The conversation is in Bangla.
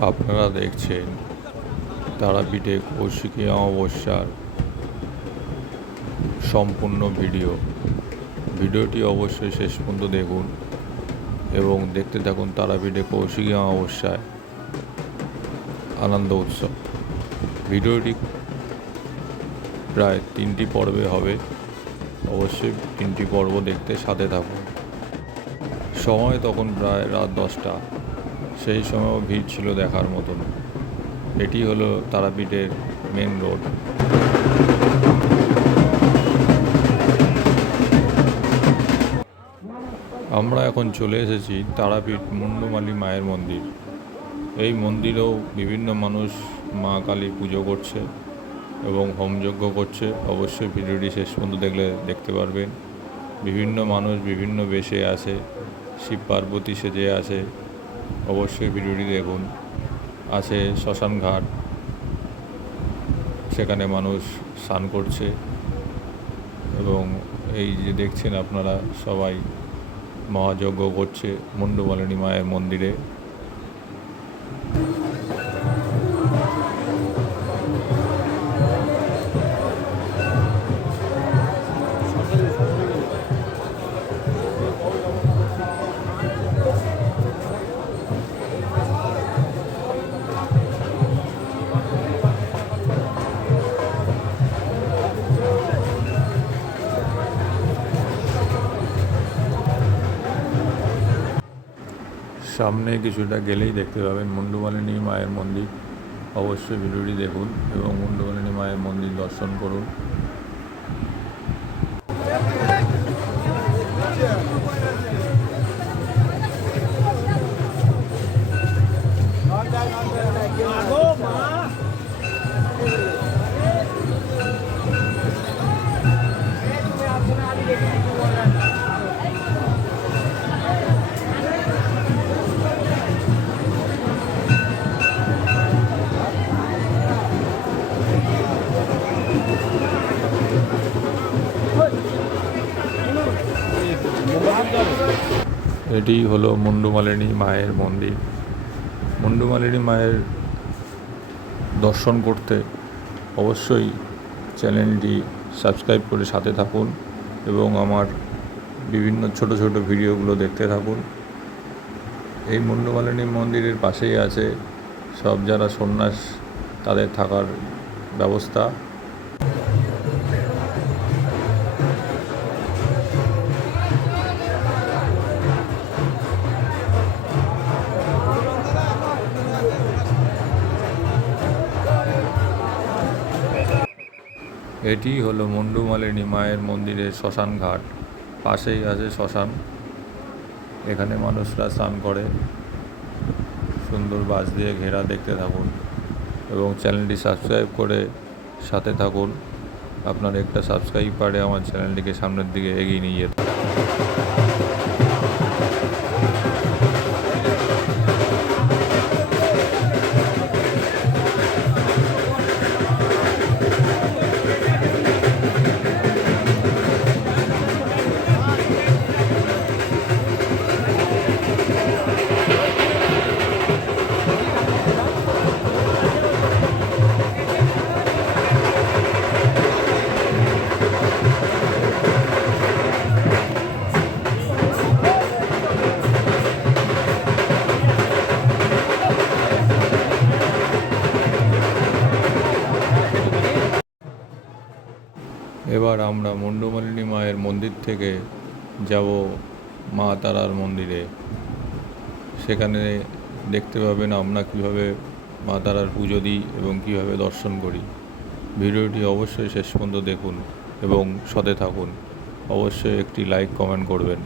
আপনারা দেখছেন তারাপীঠে কৌশিকী অমাবস্যার সম্পূর্ণ ভিডিও। ভিডিওটি অবশ্যই শেষ পর্যন্ত দেখুন এবং দেখতে থাকুন তারাপীঠে কৌশিকী অমাবস্যায় আনন্দ উৎসব। ভিডিওটি প্রায় তিনটি পর্বে হবে। অবশ্যই তিনটি পর্ব দেখতে সাথে থাকুন। সময় তখন প্রায় রাত দশটা। সেই সময়ও ভিড় ছিল দেখার মতন। এটি হলো তারাপীঠের মেন রোড আমরা এখন চলে এসেছি তারাপীঠ মুন্ডমালি মায়ের মন্দির। এই মন্দিরেও বিভিন্ন মানুষ মা কালী পুজো করছে এবং হোমযজ্ঞ করছে। অবশ্যই ভিডিওটি শেষ পর্যন্ত দেখলে দেখতে পারবেন। বিভিন্ন মানুষ বিভিন্ন বেশে আছে, শিব পার্বতী সেজে আছে অবশ্যই ভিডিওটি দেখুন। আছে শ্মশান ঘাট। সেখানে মানুষ স্নান করছে এবং এই যে দেখছেন আপনারা সবাই মহাযজ্ঞ করছে মুন্ডমালিনী মায়ের মন্দিরে। সামনে কিছুটা গেলেই দেখতে পাবেন মুন্ডুমালিনী মায়ের মন্দির। অবশ্যই ভিডিওটি দেখুন এবং মুন্ডুমালিনী মায়ের মন্দির দর্শন করুন। এটি হলো মুন্ডমালিনী মায়ের মন্দির। মুন্ডমালিনী মায়ের দর্শন করতে অবশ্যই চ্যানেলটি সাবস্ক্রাইব করে সাথে থাকুন এবং আমার বিভিন্ন ছোট ছোট ভিডিওগুলো দেখতে থাকুন। এই মুন্ডমালিনী মন্দিরের পাশেই আছে সব যারা সন্ন্যাস তাদের থাকার ব্যবস্থা। এটি হলো মুন্ডুমালিনী মায়ের মন্দিরের শ্মশান ঘাট। পাশেই আছে শ্মশান। এখানে মানুষরা স্নান করে। সুন্দর বাস দিয়ে ঘেরা দেখতে থাকুন এবং চ্যানেলটি সাবস্ক্রাইব করে সাথে থাকুন। আপনার একটা সাবস্ক্রাইব পারে আমার চ্যানেলটিকে সামনের দিকে এগিয়ে নিয়ে যেতে। এবার আমরা মুন্ডমালিনী মায়ের মন্দির থেকে যাব মা তারার মন্দিরে। সেখানে দেখতে পাবেন আমরা কীভাবে মা তারার পুজো দিই এবং কীভাবে দর্শন করি। ভিডিওটি অবশ্যই শেষ পর্যন্ত দেখুন এবং সতে থাকুন। অবশ্যই একটি লাইক, কমেন্ট করবেন।